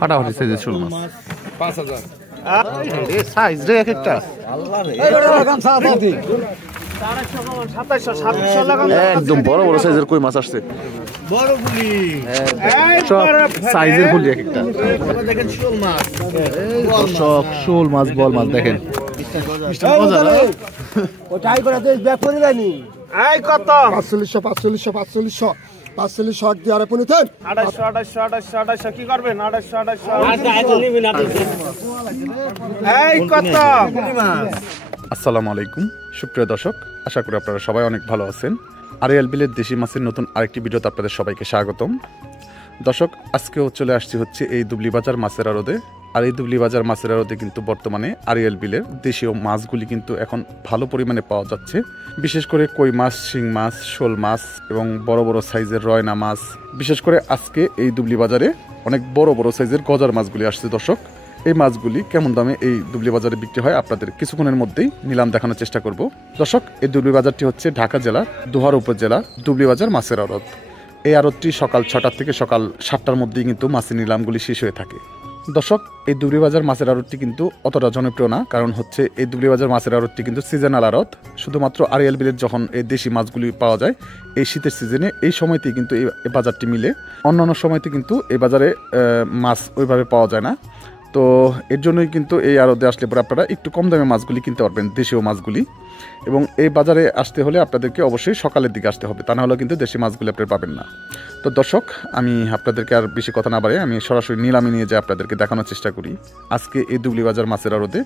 ফাটাফাটি সাইজের শোল মাছ 5000 সাইজ রে এক একটা একদম বড় বড় সাইজের কই মাছ আসছে সাইজের গুলি এক একটা সব শোল মাছ বল মাছ দেখেন কত 45 শখ দিয়ে আরে পুনিতেন 2800 কি করবেন 2800 আসসালামু আলাইকুম সুপ্রিয় দর্শক, আশা করি আপনারা সবাই অনেক ভালো আছেন। আরিয়াল বিলের দেশি মাছের নতুন আরেকটি ভিডিওতে আপনাদের সবাইকে স্বাগতম। দর্শক, আজকেও চলে আসছি হচ্ছে এই দুবলি বাজার মাছের আড়তে। আর এই দুবলি বাজার মাছের আড়তে কিন্তু বর্তমানে আরিয়াল বিলের দেশীয় মাছগুলি কিন্তু এখন ভালো পরিমাণে পাওয়া যাচ্ছে। বিশেষ করে কই মাছ, শিং মাছ, শোল মাছ এবং বড় বড় সাইজের রয়না মাছ। বিশেষ করে আজকে এই দুবলি বাজারে অনেক বড় বড় সাইজের গজার মাছগুলি আসছে। দর্শক, এই মাছগুলি কেমন দামে এই দুবলি বাজারে বিক্রি হয় আপনাদের কিছুক্ষণের মধ্যেই নিলাম দেখানোর চেষ্টা করব। দর্শক, এই দুবলি বাজারটি হচ্ছে ঢাকা জেলার দোহার উপজেলার দুবলি বাজার মাছের আড়ত। এই আড়তটি সকাল 6টা থেকে সকাল 7টার মধ্যেই কিন্তু মাছের নিলামগুলি শেষ হয়ে থাকে। দর্শক, এই দুবলি বাজার মাছের আড়তটি কিন্তু অতটা জনপ্রিয় না, কারণ হচ্ছে এই দুবলি বাজার মাছের আড়তটি কিন্তু সিজনাল আড়ত। শুধুমাত্র আরিয়াল বিলের যখন এই দেশি মাছগুলি পাওয়া যায় এই শীতের সিজনে, এই সময়তেই কিন্তু এই বাজারটি মিলে। অন্যান্য সময়তে কিন্তু এই বাজারে মাছ ওইভাবে পাওয়া যায় না। তো এর জন্যই কিন্তু এই আড়তে আসলে পরে আপনারা একটু কম দামে মাছগুলি কিনতে পারবেন, দেশীয় মাছগুলি। এবং এই বাজারে আসতে হলে আপনাদেরকে অবশ্যই সকালের দিকে আসতে হবে, তা না হলে কিন্তু দেশি মাছগুলি আপনারা পাবেন না। তো দর্শক, আমি আপনাদেরকে আর বেশি কথা না বাড়িয়ে আমি সরাসরি নিলামে নিয়ে যেয়ে আপনাদেরকে দেখানোর চেষ্টা করি আজকে এই দুবলি বাজার মাছের আড়তে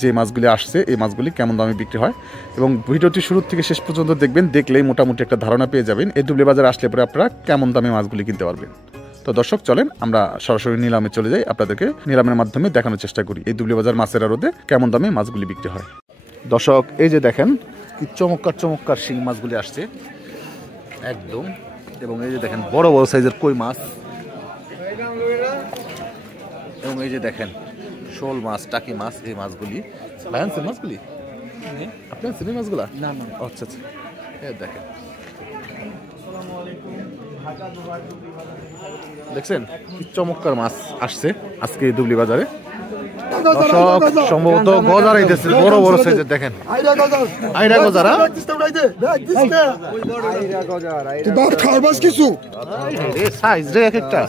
যে মাছগুলি আসছে এই মাছগুলি কেমন দামে বিক্রি হয়। এবং ভিডিওটি শুরু থেকে শেষ পর্যন্ত দেখবেন, দেখলেই মোটামুটি একটা ধারণা পেয়ে যাবেন এই দুবলি বাজারে আসলে পরে আপনারা কেমন দামে মাছগুলি কিনতে পারবেন। তো দর্শক, চলেন আমরা সরাসরি নিলামে চলে যাই, আপনাদেরকে নিলামের মাধ্যমে দেখানোর চেষ্টা করি এই দুবলি বাজার মাছের আড়তে কেমন দামে মাছগুলি বিক্রি হয়। দর্শক, এই যে দেখেন কি চমৎকার চমৎকার শিং মাছগুলি আসছে একদম। এবং এই যে দেখেন বড় বড় সাইজের কই মাছ, এবং এই যে দেখেন শোল মাছ, টাকি মাছ। এই মাছগুলি ভাই আনছেন মাছগুলি? আপনি আনছেন এই মাছগুলা? না না, আচ্ছা আচ্ছা। দেখেন দেখছেন কি চমৎকার মাছ আসছে আজকে এই দুবলি বাজারে। সম্ভবত গজার আইতেছে বড় বড় সাইজের। দেখেন আইরা গজার, কিছু সাইজ রে এক একটা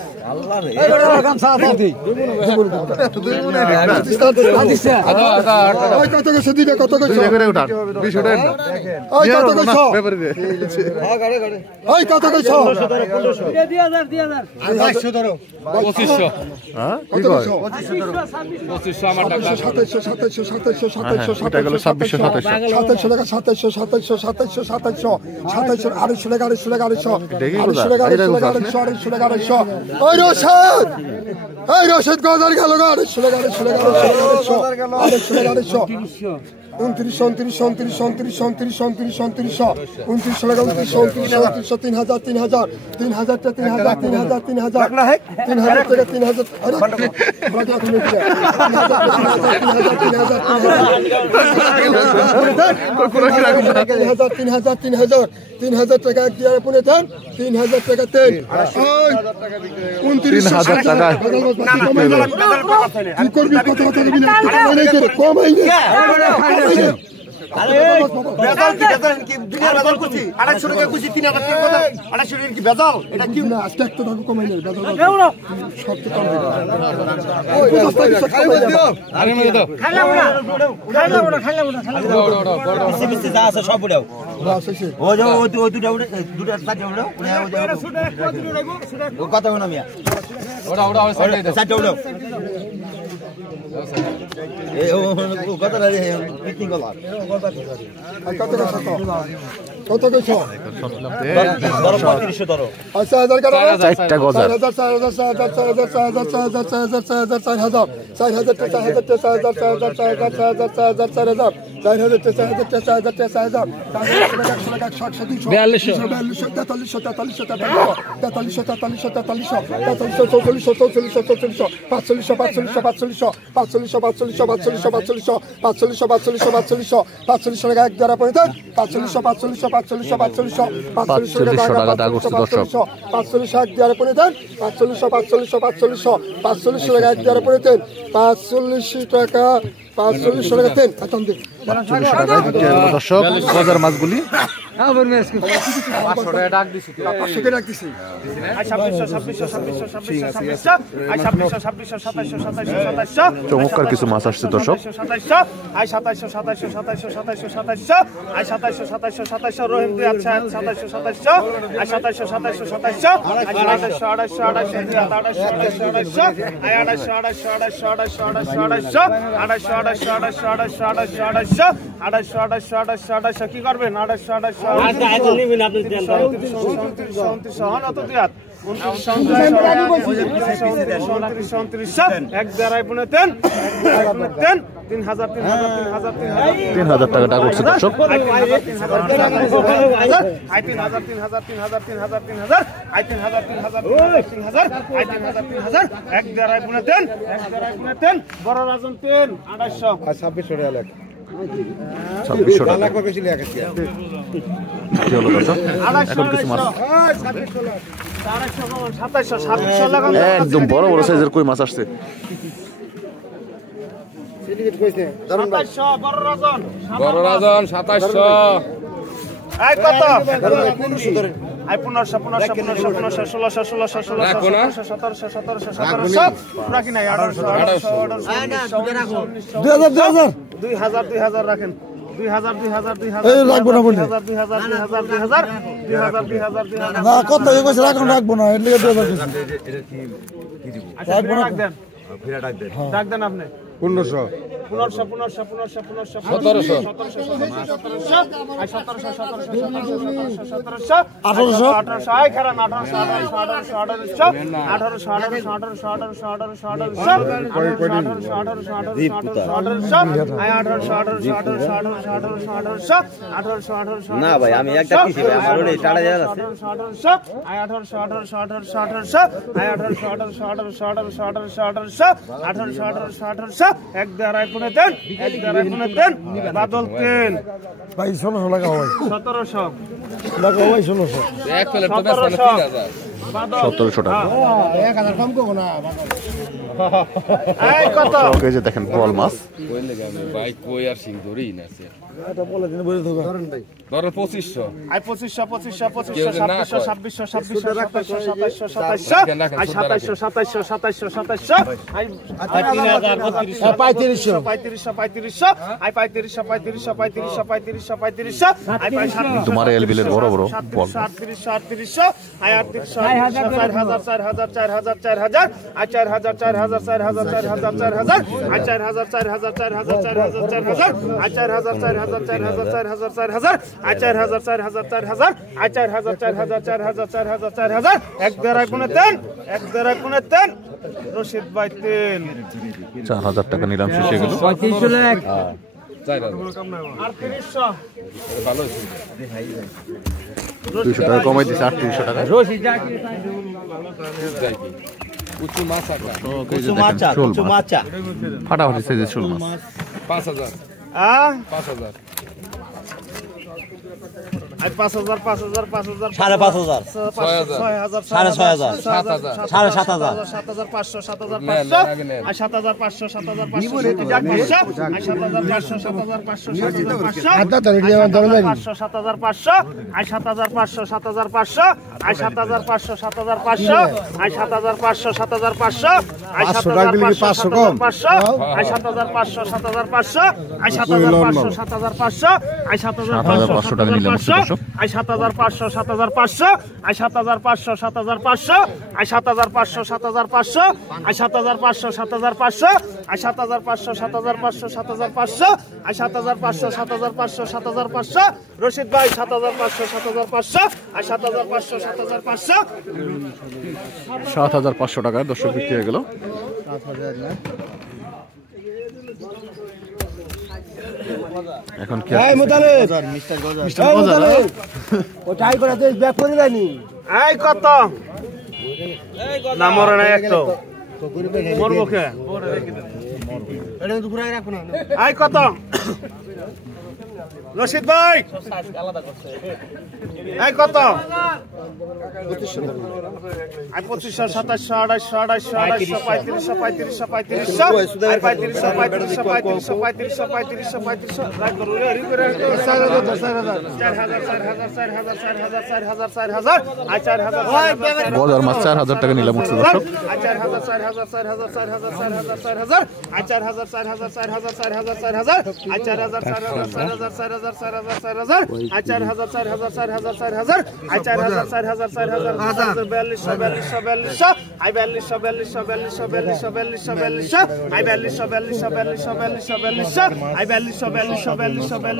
রশিদ গজার গেল 3000 টাকা এক দিয়ে পুনে দেন, 3000 টাকা তেল 29,000 টাকা। কি করবি? কত কথা দিবি না, কমাই নে। বেজাল কি বেজাল কি দুনিয়ার বেজাল করছি 2800 টাকা কইছি 3000 টাকা কথা 2800 টাকা কি বেজাল? এটা কি না? আজকে একটা টাকা কমাই নে বেজাল সব তো কম দিও। ওই খাইলে দিও আরে মে দাও খাইলাম না মিষ্টি মিষ্টি যা আছে সব উড়াও। ও যাও ওই দুটো দুটো সাইড উড়াও ও কথা না মিয়া ওড়া সাইড উড়াও। এই ও কথা না পিকনিক গলা কত কত কত ধরো 3500 ধরো। আচ্ছা 1000 টাকা চারটা গজা 4500 4500 টাকা দাগ উঠছে দর্শক। 4500 এক দেওয়ার পরে দেন 4500 টাকা এক দেওয়ার পরে দেন 45 টাকা 4500 টাকা দেন এখন দিন 4500 টাকা বিক্রি হয়ে গেল দর্শক। বাজার মাছগুলি 500 টাকা ডাক দিছি 500 টাকা ডাক দিছি 2600 চমৎকার কিছু মাছ আসছে দর্শক। 2700 রহিম দুই আচ্ছা 2700 কি করবেন 3000 টাকা দাগ উঠছে দর্শক। 3000 এক দেড়াই পুনে দেন বড় রাজন 2800 2600 টাকা লাখ 2600 টাকা কি হলো দর্শক। এখন কিছু মাছ 2700 লাখ একদম বড় বড় সাইজের কই মাছ আসছে। 2700 বড় রাজন 2700 এই কত আই 1500 রাখি নাই 2000 রাখেন 2000 এই রাখবো না বলি 2000 কত কইছে রাখুন রাখবো না এর লাগি 2000 রাখবো না ডাক দেন আপনি 1500 না ভাই আমি একটা পিছি ভাই আমার ওই 4000 আছে 1800 এক দেড়াই পুনে দেন বাদল তেন ভাই 1600 লাগা হয় 1700 লাগা হয় 1600 এক প্লেট তো বেশ 3000 1700 টাকা। 1000 কম করব না এই কত এই যে দেখেন বল মাছ কই লাগে আমি ভাই কই আর সিং ধরি না আছে এটা বলে দিন বলে দেব ধরেন ভাই ধরো 2500 আই 2500 কেউ যে না কয়। 3500 তোমার এল বিলের বড় বড় বল মাছ। 4000 এক দেড়াই পুনে দেন রশিদ ভাই তেন 4000 টাকা নিলাম শেষ হয়ে গেল। 4000 আর 300 ভালো হইছে 200 টাকা কমাই দিছে 3800 টাকা। যাই কি উঁচু মাছ আকা এই যে দেখেন শোল মাছ ফাটাফাটি সাইজের শোল মাছ 5000 5000 আই 5000 5500 টাকা নিলাম দর্শক। I 7500 I 7500 I 7500 I 7500 I 7500 I 7500 Rashid ভাই 7500 আই 7500 7500 টাকা দর্শক বিক্রি হয়ে গেল। এখন কি এই মুতালিব মিস্টার মুতালিব ও টাই করে দেখ ব্যাক করে দেনি এই কত না মরে না একটো মরবো কে এটা তো ঘুরাই রাখো না এই কত রশিদ ভাই এই কত 2500 2700 2800 গজার মাছ 4000 টাকা নিলাম উঠছে দর্শক।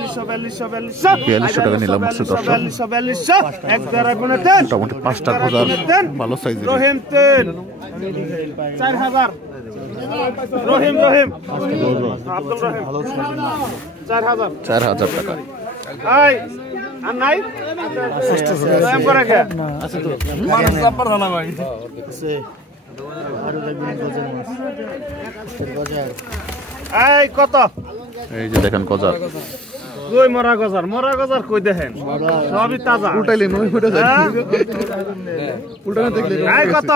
4200 টাকা নিলাম উঠছে দর্শক। মোটামুটি 5টা গজার ভালো সাইজের। রহিম 3 4000 রহিম আব্দুল রহিম 4000 টাকা। এই আর নাই এম করে কে আছে তো মানুষ চাপার না ভাই এই কত এই যে দেখেন গজার কই মরা গজার কই দেখেন সবই তাজা উল্টাইলে নই ফুটে যায়। হ্যাঁ? উল্টানো দেখলে এই কত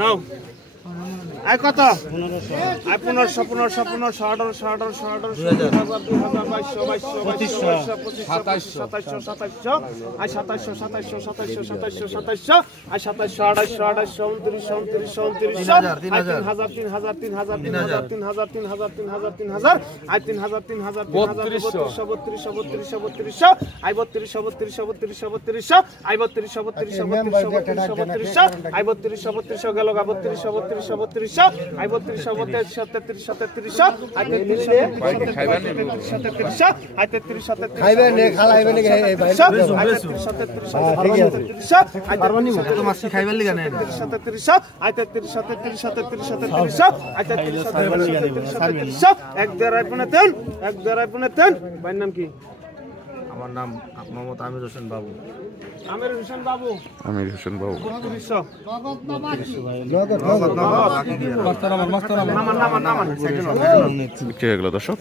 নাও এই কত এই 1500 ভাইয়ের নাম কি? আমার নাম মোহাম্মদ আমির হোসেন বাবু। আমির হোসেন বাবু 3200 নামান বিক্রি হয়ে গেল দর্শক।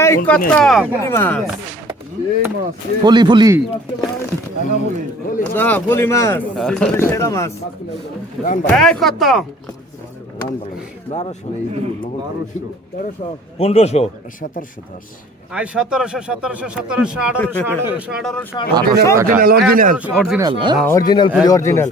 এই কত ফুলি ফুলি মাছ এই কত 1500 আই 1700 অরিজিনাল অরিজিনাল ফুলি অরিজিনাল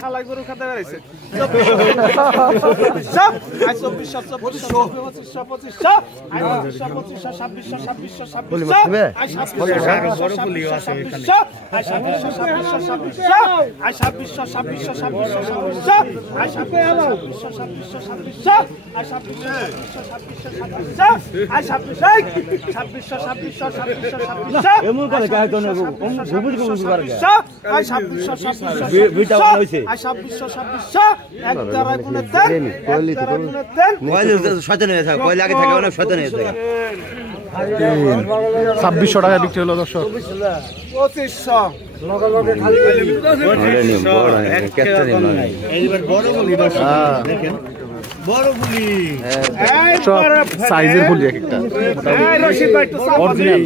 শালাই গরু খাতে বেড়াইছে ছাব্বিশশো টাকা বিক্রি হলো দর্শক। 2500 বড় বুলি সব সাইজের ফুল এক একটা এই রশিদ ভাই একটু চাপ অরিজিনাল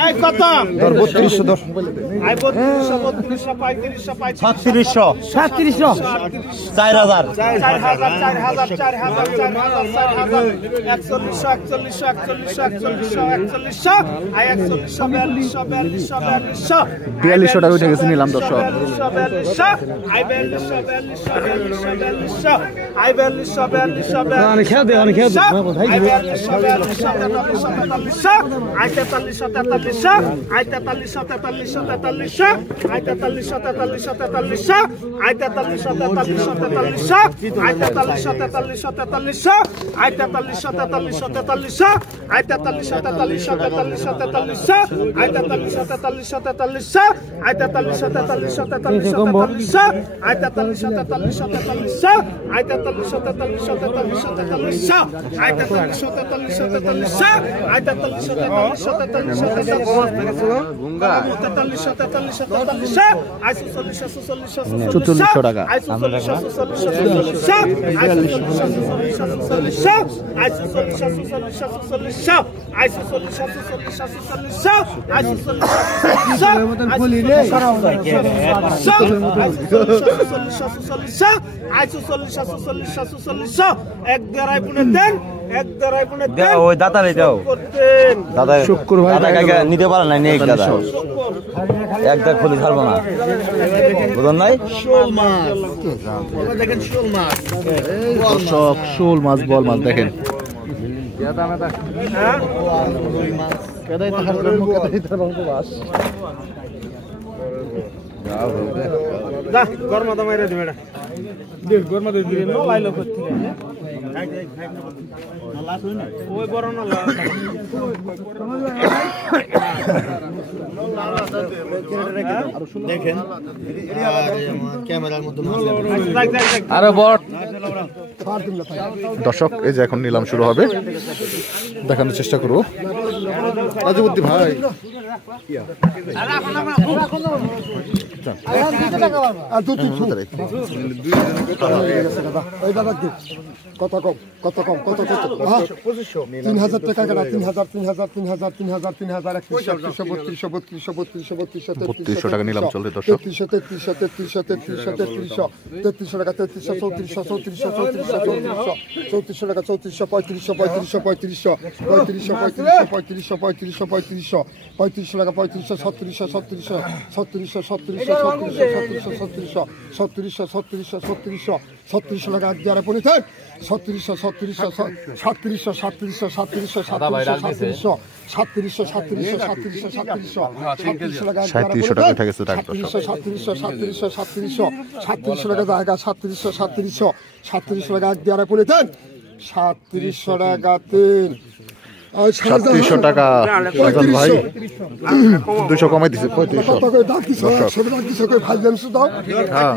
এই কত ধর 3200 ধর আই 3200 3500 3700 4000 4200 টাকা উঠে গেছে নিলাম দর্শক ওই দাদারে দাও দাদা শুক্র ভাই দাদা নিতে পারে না নেই দাদা একদা খুলে ছাড়বো না বুঝুন নাই দর্শক শোল মাছ বল মাছ দেখেন গরমা দামাই রে দিবে গরমা দিয়ে দিবে লাইলো করতে ওই বড় না দেখেন ক্যামেরার মধ্যে আরে বট দর্শক এই যে এখন নিলাম শুরু হবে দেখানোর চেষ্টা করবো রাজবুদ্দি ভাই কত কম কত কম কত কত 3000 টাকা কাটা 3000 3200 টাকা নিলাম চলতে দর্শক 3300 টাকা 3400 টাকা 3500 টাকা 3700 টাকা যারা পড়ে থাক 3700 টাকা উঠে গেছে টাকা 3700 টাকা জায়গা 3700 টাকা যারা পড়ে থাক 3700 টাকা 3700 টাকা সাজান ভাই 200 কমাই দিছে 3500 হ্যাঁ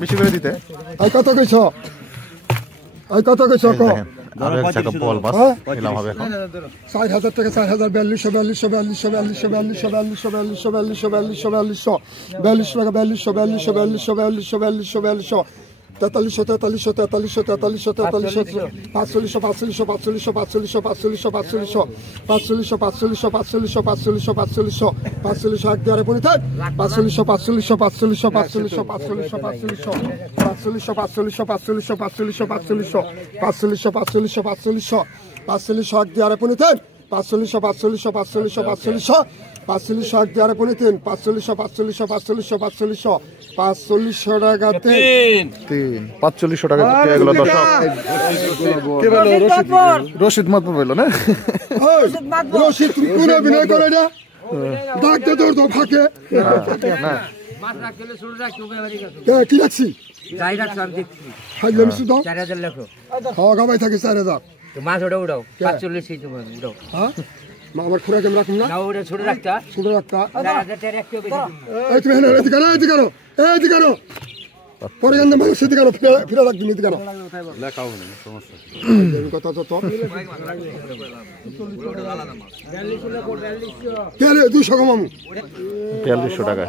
বেশি করে দিতে কত কইছ আর এক টাকা বল বাস নিলাম হবে এখন 4000 টাকা 4000 4300 টাকা এগুলো দর্শক কে বলো রশিদ মাতবর বললো না রশিদ কোন অভিনয় করে না ডাকতে দৌড় তো ফাঁকে কি রাখছি গাবাই থাকে 4000 মাছ ওটা উড়াও 45 উড়াও আমার খুঁড়া কেমন রাখুন না ছোট রাখতা তুমি এদিকে পরে কেন মানুষ সেদিকে কেন ফিরে রাখবি নিতে কেন লেখাও নেই সমস্যা কথা তো 200 কমামু 4200 টাকা।